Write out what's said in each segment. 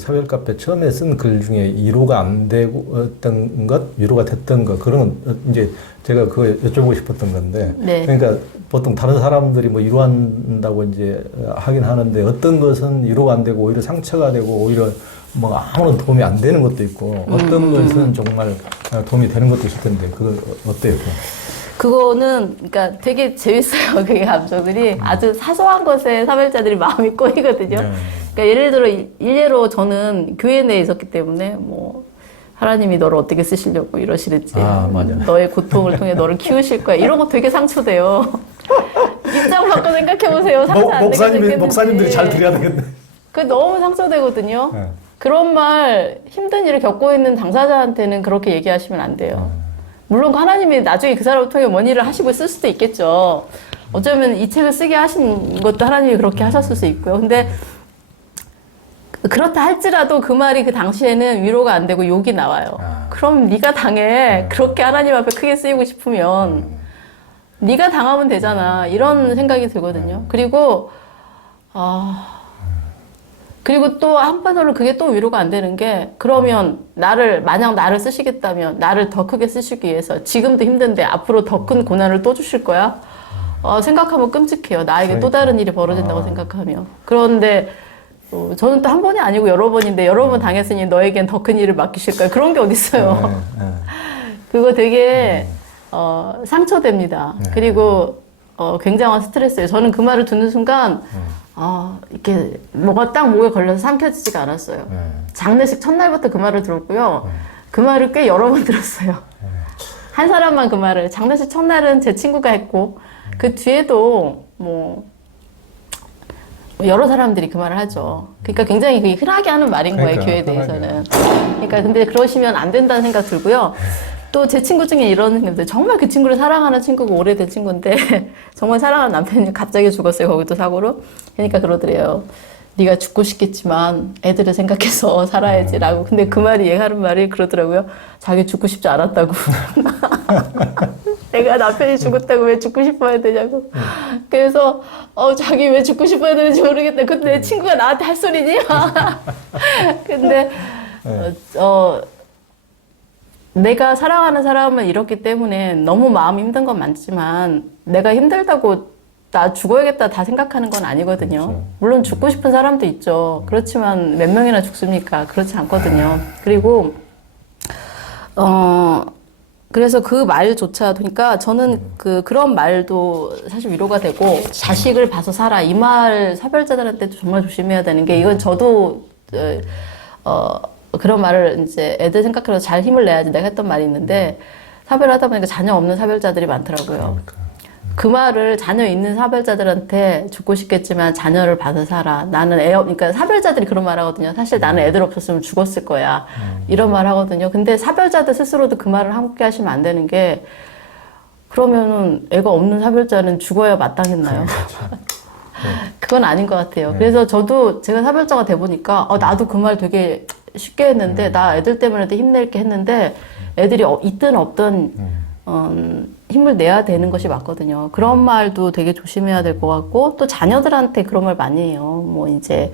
사별 카페 처음에 쓴 글 중에 위로가 안 되고 어떤 것, 위로가 됐던 것, 그런 이제 제가 그거 여쭤보고 싶었던 건데, 네. 그러니까 보통 다른 사람들이 뭐 위로한다고 이제 하긴 하는데 어떤 것은 위로가 안 되고 오히려 상처가 되고 오히려 뭐 아무런 도움이 안 되는 것도 있고 어떤 것은 정말 도움이 되는 것도 있을 텐데 그거 어때요? 그거는 그러니까 되게 재밌어요. 그게 감정들이 아주 사소한 것에 사별자들이 마음이 꼬이거든요. 네. 그러니까 예를 들어 일례로 저는 교회 내에 있었기 때문에 뭐 하나님이 너를 어떻게 쓰시려고 이러시는지 맞아. 너의 고통을 통해 너를 키우실 거야 이런 거 되게 상처돼요. 입장 바꿔 생각해 보세요. 상처 안 되겠는지. 목사님들이 잘 들어야 되겠네. 그 너무 상처되거든요. 네. 그런 말 힘든 일을 겪고 있는 당사자한테는 그렇게 얘기하시면 안 돼요. 물론 하나님이 나중에 그 사람을 통해 뭔 일을 하시고 있을 수도 있겠죠. 어쩌면 이 책을 쓰게 하신 것도 하나님이 그렇게 하셨을 수 있고요. 근데 그렇다 할지라도 그 말이 그 당시에는 위로가 안 되고 욕이 나와요. 그럼 네가 당해. 그렇게 하나님 앞에 크게 쓰이고 싶으면 네가 당하면 되잖아. 이런 생각이 들거든요. 그리고 그리고 또 한편으로는 그게 또 위로가 안 되는 게, 그러면 만약 나를 쓰시겠다면 나를 더 크게 쓰시기 위해서 지금도 힘든데 앞으로 더 큰 고난을 또 주실 거야? 생각하면 끔찍해요. 나에게 또 다른 일이 벌어진다고 생각하면. 그런데 저는 또 한 번이 아니고 여러 번인데 여러 번 당했으니 너에겐 더 큰 일을 맡기실 거야. 그런 게 어딨어요. 그거 되게 상처됩니다. 그리고 굉장한 스트레스예요. 저는 그 말을 듣는 순간 이렇게 뭐가 딱 목에 걸려서 삼켜지지가 않았어요. 장례식 첫날부터 그 말을 들었고요. 그 말을 꽤 여러 번 들었어요. 한 사람만 그 말을. 장례식 첫날은 제 친구가 했고 그 뒤에도 뭐 여러 사람들이 그 말을 하죠. 그러니까 굉장히 그게 흔하게 하는 말인 거예요, 교회에 대해서는. 그러니까 근데 그러시면 안 된다는 생각 들고요. 또 제 친구 중에 이런 생각들, 정말 그 친구를 사랑하는 친구고 오래된 친구인데 정말 사랑하는 남편이 갑자기 죽었어요, 거기도 사고로. 그러니까 그러더래요. 네가 죽고 싶겠지만 애들을 생각해서 살아야지라고. 근데 그 말이, 얘가 하는 말이 그러더라고요. 자기 죽고 싶지 않았다고. 내가 남편이 죽었다고 왜 죽고 싶어야 되냐고. 그래서 자기 왜 죽고 싶어야 되는지 모르겠다. 근데 내 친구가 나한테 할 소리니? 근데 내가 사랑하는 사람을 잃었기 때문에 너무 마음이 힘든 건 많지만 내가 힘들다고 나 죽어야겠다 다 생각하는 건 아니거든요. 그렇죠. 물론 죽고 싶은 사람도 있죠. 그렇지만 몇 명이나 죽습니까? 그렇지 않거든요. 그리고 그래서 그 말조차, 그러니까 저는 그런 말도 사실 위로가 되고, 자식을 봐서 살아. 이 말 사별자들한테도 정말 조심해야 되는 게, 이건 저도, 그런 말을 이제 애들 생각해서 잘 힘을 내야지 내가 했던 말이 있는데, 사별하다 보니까 자녀 없는 사별자들이 많더라고요. 그 말을 자녀 있는 사별자들한테 죽고 싶겠지만 자녀를 봐서 살아. 나는 그러니까 사별자들이 그런 말 하거든요. 사실 나는 애들 없었으면 죽었을 거야. 이런 말 하거든요. 근데 사별자들 스스로도 그 말을 함께 하시면 안 되는 게, 그러면은 애가 없는 사별자는 죽어야 마땅했나요? 그건 아닌 것 같아요. 그래서 저도 제가 사별자가 돼 보니까 나도 그 말 되게 쉽게 했는데, 나 애들 때문에도 힘낼게 했는데 애들이 있든 없든 힘을 내야 되는 것이 맞거든요. 그런 말도 되게 조심해야 될 것 같고, 또 자녀들한테 그런 말 많이 해요. 뭐 이제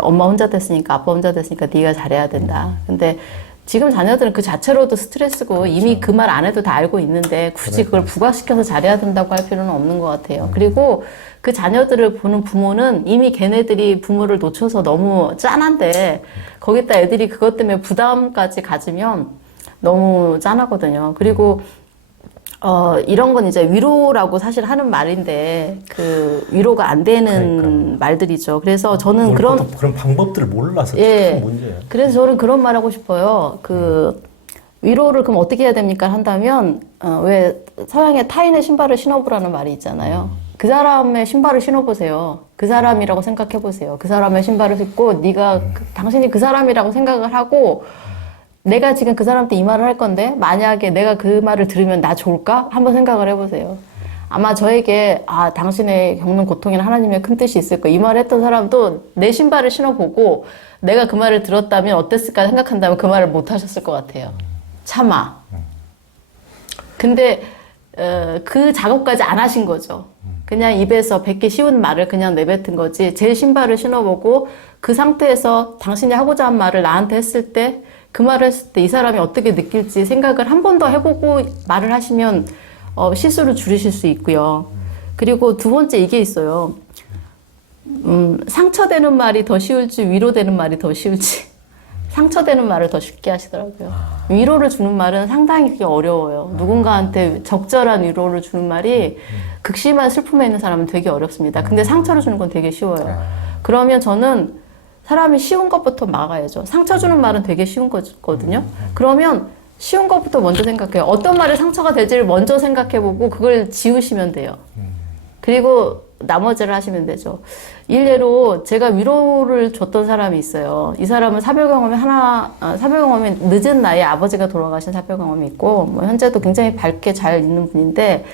엄마 혼자 됐으니까, 아빠 혼자 됐으니까 네가 잘해야 된다. 근데 지금 자녀들은 그 자체로도 스트레스고, 그렇죠. 이미 그 말 안 해도 다 알고 있는데 굳이 그걸 부각시켜서 잘해야 된다고 할 필요는 없는 것 같아요. 그리고 그 자녀들을 보는 부모는 이미 걔네들이 부모를 놓쳐서 너무 짠한데 거기다 애들이 그것 때문에 부담까지 가지면 너무 짠하거든요. 그리고 이런 건 이제 위로라고 사실 하는 말인데, 그 위로가 안 되는 말들이죠. 그래서 저는 그런 방법들을 몰라서 예. 참 문제예요. 그래서 저는 그런 말 하고 싶어요. 위로를 그럼 어떻게 해야 됩니까? 한다면, 왜 서양의 타인의 신발을 신어보라는 말이 있잖아요. 그 사람의 신발을 신어보세요. 그 사람이라고 생각해보세요. 그 사람의 신발을 신고, 당신이 그 사람이라고 생각을 하고, 내가 지금 그 사람한테 이 말을 할 건데, 만약에 내가 그 말을 들으면 나 좋을까? 한번 생각을 해보세요. 아마 저에게, 당신의 겪는 고통에는 하나님의 큰 뜻이 있을 거야. 이 말을 했던 사람도 내 신발을 신어보고, 내가 그 말을 들었다면 어땠을까 생각한다면 그 말을 못 하셨을 것 같아요. 참아. 근데, 그 작업까지 안 하신 거죠. 그냥 입에서 뱉기 쉬운 말을 그냥 내뱉은 거지, 제 신발을 신어보고 그 상태에서 당신이 하고자 한 말을 나한테 했을 때 그 말을 했을 때 이 사람이 어떻게 느낄지 생각을 한 번 더 해보고 말을 하시면 실수를 줄이실 수 있고요. 그리고 두 번째 이게 있어요. 상처되는 말이 더 쉬울지 위로되는 말이 더 쉬울지. 상처되는 말을 더 쉽게 하시더라고요. 위로를 주는 말은 상당히 그게 어려워요. 누군가한테 적절한 위로를 주는 말이 극심한 슬픔에 있는 사람은 되게 어렵습니다. 근데 상처를 주는 건 되게 쉬워요. 그러면 저는 사람이 쉬운 것부터 막아야죠. 상처 주는 말은 되게 쉬운 거거든요. 그러면 쉬운 것부터 먼저 생각해요. 어떤 말이 상처가 될지를 먼저 생각해보고 그걸 지우시면 돼요. 그리고 나머지를 하시면 되죠. 일례로 제가 위로를 줬던 사람이 있어요. 이 사람은 사별 경험이 늦은 나이에 아버지가 돌아가신 사별 경험이 있고, 뭐 현재도 굉장히 밝게 잘 있는 분인데,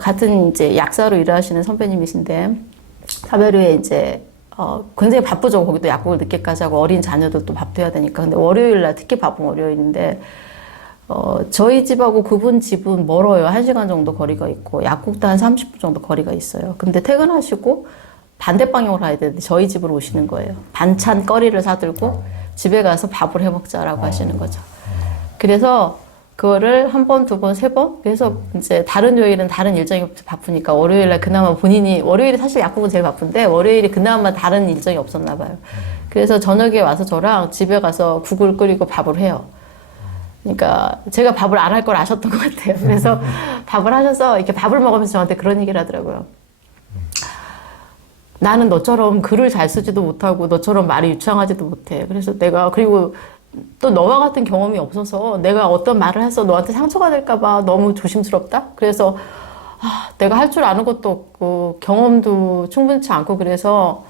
같은 이제 약사로 일하시는 선배님이신데, 사별 후에 이제, 굉장히 바쁘죠. 거기도 약국을 늦게까지 하고 어린 자녀들도 밥도 해야 되니까. 근데 월요일 날 특히 바쁜 월요일인데, 저희 집하고 그분 집은 멀어요. 1시간 정도 거리가 있고, 약국도 한 30분 정도 거리가 있어요. 근데 퇴근하시고, 반대 방향으로 가야 되는데, 저희 집으로 오시는 거예요. 반찬 거리를 사들고, 집에 가서 밥을 해 먹자라고 하시는 거죠. 그래서, 그거를 한 번, 두 번, 세 번? 그래서 이제 다른 요일은 다른 일정이 바쁘니까, 월요일날 그나마 본인이, 월요일이 사실 약국은 제일 바쁜데, 월요일이 그나마 다른 일정이 없었나 봐요. 그래서 저녁에 와서 저랑 집에 가서 국을 끓이고 밥을 해요. 그러니까 제가 밥을 안 할 걸 아셨던 것 같아요. 그래서 밥을 하셔서 이렇게 밥을 먹으면서 저한테 그런 얘기를 하더라고요. 나는 너처럼 글을 잘 쓰지도 못하고 너처럼 말이 유창하지도 못해. 그래서 내가 그리고 또 너와 같은 경험이 없어서 내가 어떤 말을 해서 너한테 상처가 될까 봐 너무 조심스럽다. 그래서 내가 할 줄 아는 것도 없고 경험도 충분치 않고 그래서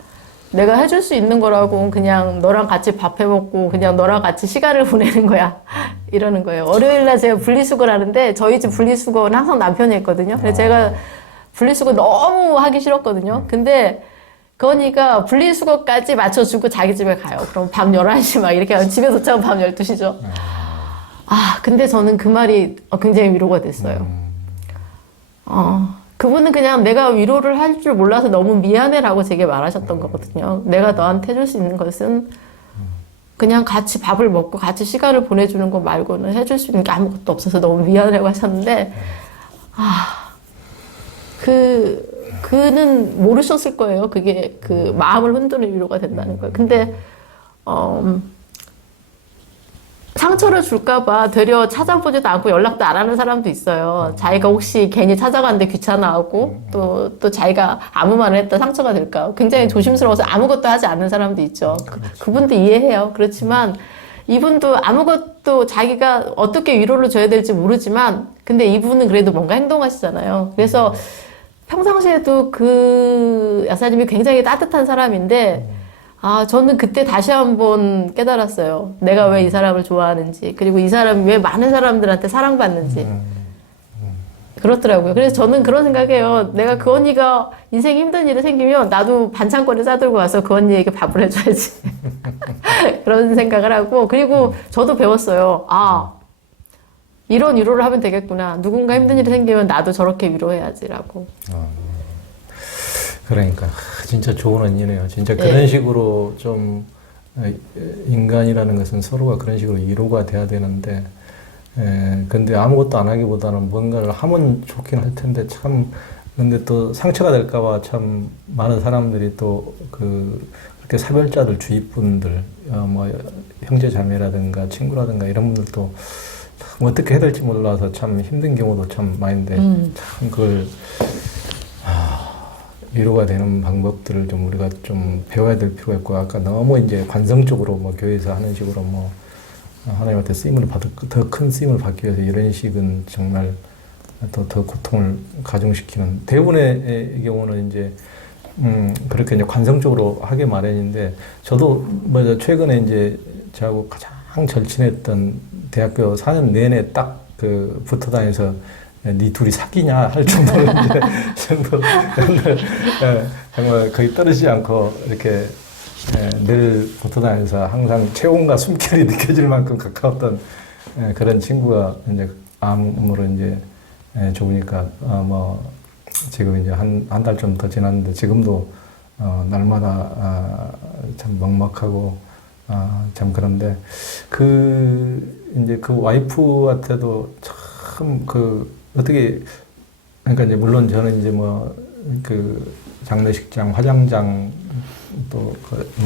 내가 해줄 수 있는 거라고 그냥 너랑 같이 밥 해먹고 그냥 너랑 같이 시간을 보내는 거야. 이러는 거예요. 월요일날 제가 분리수거를 하는데 저희 집 분리수거는 항상 남편이 했거든요. 그래서 제가 분리수거 너무 하기 싫었거든요. 근데 그 언니가 분리수거까지 맞춰주고 자기 집에 가요. 그럼 밤 11시 막 이렇게 하면 집에 도착하면 밤 12시죠. 근데 저는 그 말이 굉장히 위로가 됐어요. 그분은 그냥 내가 위로를 할 줄 몰라서 너무 미안해라고 제게 말하셨던 거거든요. 내가 너한테 해줄 수 있는 것은 그냥 같이 밥을 먹고 같이 시간을 보내주는 거 말고는 해줄 수 있는 게 아무것도 없어서 너무 미안해라고 하셨는데, 그는 모르셨을 거예요. 그게 그 마음을 흔드는 위로가 된다는 거예요. 근데, 상처를 줄까봐 되려 찾아보지도 않고 연락도 안 하는 사람도 있어요. 자기가 혹시 괜히 찾아가는데 귀찮아하고 또 자기가 아무 말을 했다 상처가 될까. 굉장히 조심스러워서 아무것도 하지 않는 사람도 있죠. 그분도 이해해요. 그렇지만 이분도 아무것도 자기가 어떻게 위로를 줘야 될지 모르지만 근데 이분은 그래도 뭔가 행동하시잖아요. 그래서 평상시에도 그 약사님이 굉장히 따뜻한 사람인데 저는 그때 다시 한번 깨달았어요. 내가 왜 이 사람을 좋아하는지, 그리고 이 사람이 왜 많은 사람들한테 사랑받는지. 그렇더라고요. 그래서 저는 그런 생각해요. 내가 그 언니가 인생에 힘든 일이 생기면 나도 반찬거리 싸들고 와서 그 언니에게 밥을 해줘야지. 그런 생각을 하고, 그리고 저도 배웠어요. 이런 위로를 하면 되겠구나. 누군가 힘든 일이 생기면 나도 저렇게 위로해야지라고. 그러니까 진짜 좋은 언니네요. 진짜 그런 식으로 좀 인간이라는 것은 서로가 그런 식으로 위로가 돼야 되는데 근데 아무것도 안 하기보다는 뭔가를 하면 좋긴 할 텐데 참 근데 또 상처가 될까봐 참 많은 사람들이 또 그렇게 사별자들 주위 분들 뭐 형제 자매라든가 친구라든가 이런 분들도 참 어떻게 해야 될지 몰라서 참 힘든 경우도 참 많은데 참 그걸 위로가 되는 방법들을 좀 우리가 좀 배워야 될 필요가 있고 아까 너무 이제 관성적으로 뭐 교회에서 하는 식으로 뭐 하나님한테 더 큰 쓰임을 받기 위해서 이런 식은 정말 더 고통을 가중시키는 대부분의 경우는 이제 그렇게 이제 관성적으로 하게 마련인데 저도 뭐 최근에 이제 저하고 가장 절친했던 대학교 4년 내내 딱 붙어 다녀서 네 둘이 사귀냐 할 정도로 이제 정말 거의 떨어지지 않고 이렇게 늘 붙어 다니면서 항상 체온과 숨결이 느껴질 만큼 가까웠던 그런 친구가 이제 암으로 이제 죽으니까 뭐 지금 이제 한 달 좀 더 지났는데 지금도 날마다 참 막막하고 참 그런데 이제 그 와이프한테도 참 어떻게 그러니까 이제 물론 저는 이제 뭐 그 장례식장, 화장장 또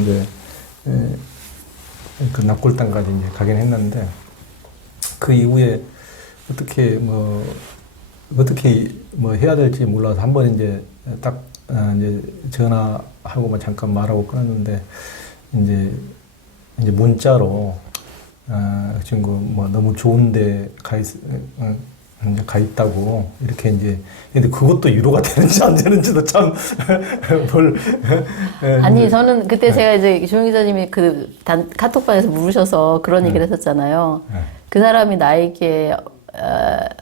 이제 그 납골당까지 이제 가긴 했는데 그 이후에 어떻게 뭐 해야 될지 몰라서 한번 이제 딱 이제 전화하고 뭐 잠깐 말하고 끊었는데 이제 문자로 그 친구 뭐 너무 좋은데 이제 가 있다고 이렇게 이제 근데 그것도 위로가 되는지 안 되는지도 참 뭘 아니 저는 그때 제가 이제 조영 기자님이 카톡방에서 물으셔서 그런 얘기를 했었잖아요. 그 사람이 나에게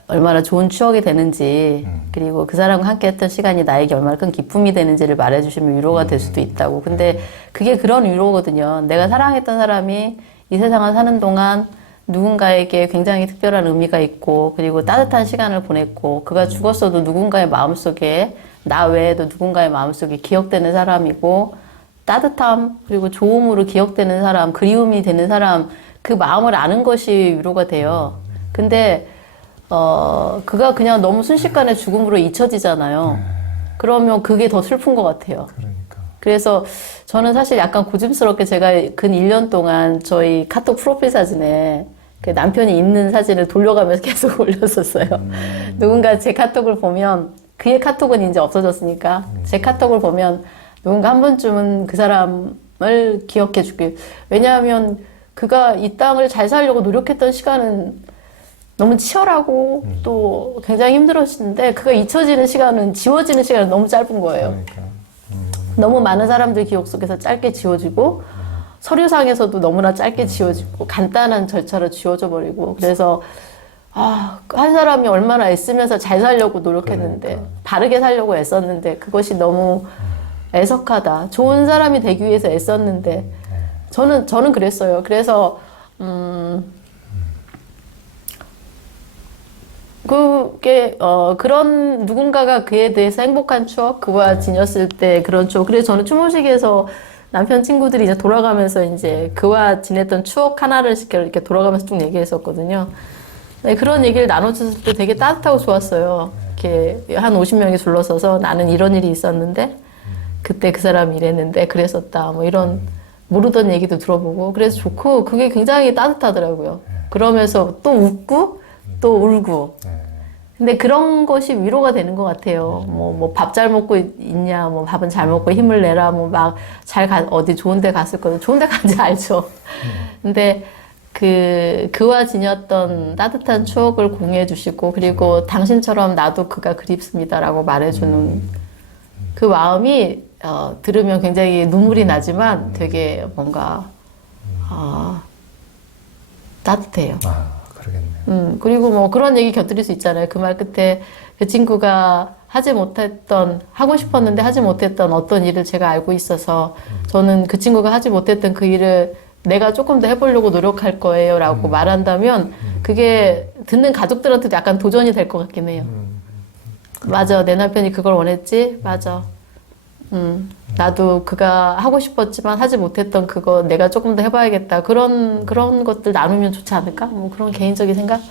얼마나 좋은 추억이 되는지 그리고 그 사람과 함께 했던 시간이 나에게 얼마나 큰 기쁨이 되는지를 말해주시면 위로가 될 수도 있다고. 근데 그게 그런 위로거든요. 내가 사랑했던 사람이 이 세상을 사는 동안 누군가에게 굉장히 특별한 의미가 있고 그리고 따뜻한 시간을 보냈고 그가 죽었어도 누군가의 마음속에 나 외에도 누군가의 마음속에 기억되는 사람이고 따뜻함 그리고 좋음으로 기억되는 사람 그리움이 되는 사람 그 마음을 아는 것이 위로가 돼요. 근데 그가 그냥 너무 순식간에 죽음으로 잊혀지잖아요. 그러면 그게 더 슬픈 것 같아요. 그러니까. 그래서 저는 사실 약간 고집스럽게 제가 근 1년 동안 저희 카톡 프로필 사진에 그 남편이 있는 사진을 돌려가면서 계속 올렸었어요. 누군가 제 카톡을 보면 그의 카톡은 이제 없어졌으니까 제 카톡을 보면 누군가 한 번쯤은 그 사람을 기억해 주길. 왜냐하면 그가 이 땅을 잘 살려고 노력했던 시간은 너무 치열하고 또 굉장히 힘들었는데 그가 잊혀지는 시간은 지워지는 시간은 너무 짧은 거예요. 그러니까. 너무 많은 사람들 기억 속에서 짧게 지워지고 서류상에서도 너무나 짧게 지워지고 간단한 절차로 지워져 버리고 그래서 한 사람이 얼마나 애쓰면서 잘 살려고 노력했는데 그러니까. 바르게 살려고 애썼는데 그것이 너무 애석하다. 좋은 사람이 되기 위해서 애썼는데 저는 그랬어요. 그래서 그게 그런 누군가가 그에 대해서 행복한 추억 그와 지냈을 때 그런 추억. 그래서 저는 추모식에서 남편 친구들이 이제 돌아가면서 이제 그와 지냈던 추억 하나를 이렇게 돌아가면서 쭉 얘기했었거든요. 네, 그런 얘기를 나눠줬을 때 되게 따뜻하고 좋았어요. 이렇게 한 50명이 둘러서서 나는 이런 일이 있었는데 그때 그 사람이 이랬는데 그랬었다. 뭐 이런 모르던 얘기도 들어보고 그래서 좋고 그게 굉장히 따뜻하더라고요. 그러면서 또 웃고 또 울고. 근데 그런 것이 위로가 되는 것 같아요. 뭐 밥 잘 먹고 있냐, 뭐 밥은 잘 먹고 힘을 내라, 뭐 막 어디 좋은 데 갔을 거든. 좋은 데 간지 알죠. 근데 그와 지녔던 따뜻한 추억을 공유해 주시고, 그리고 당신처럼 나도 그가 그립습니다라고 말해주는 그 마음이, 들으면 굉장히 눈물이 나지만 되게 뭔가, 따뜻해요. 그러겠네요. 그리고 뭐 그런 얘기 곁들일 수 있잖아요. 그 말 끝에 그 친구가 하고 싶었는데 하지 못했던 어떤 일을 제가 알고 있어서 저는 그 친구가 하지 못했던 그 일을 내가 조금 더 해보려고 노력할 거예요 라고 말한다면 그게 듣는 가족들한테도 약간 도전이 될 것 같긴 해요. 맞아, 내 남편이 그걸 원했지? 맞아. 나도 그가 하고 싶었지만 하지 못했던 그거 내가 조금 더 해봐야겠다. 그런 것들 나누면 좋지 않을까? 뭐 그런 개인적인 생각?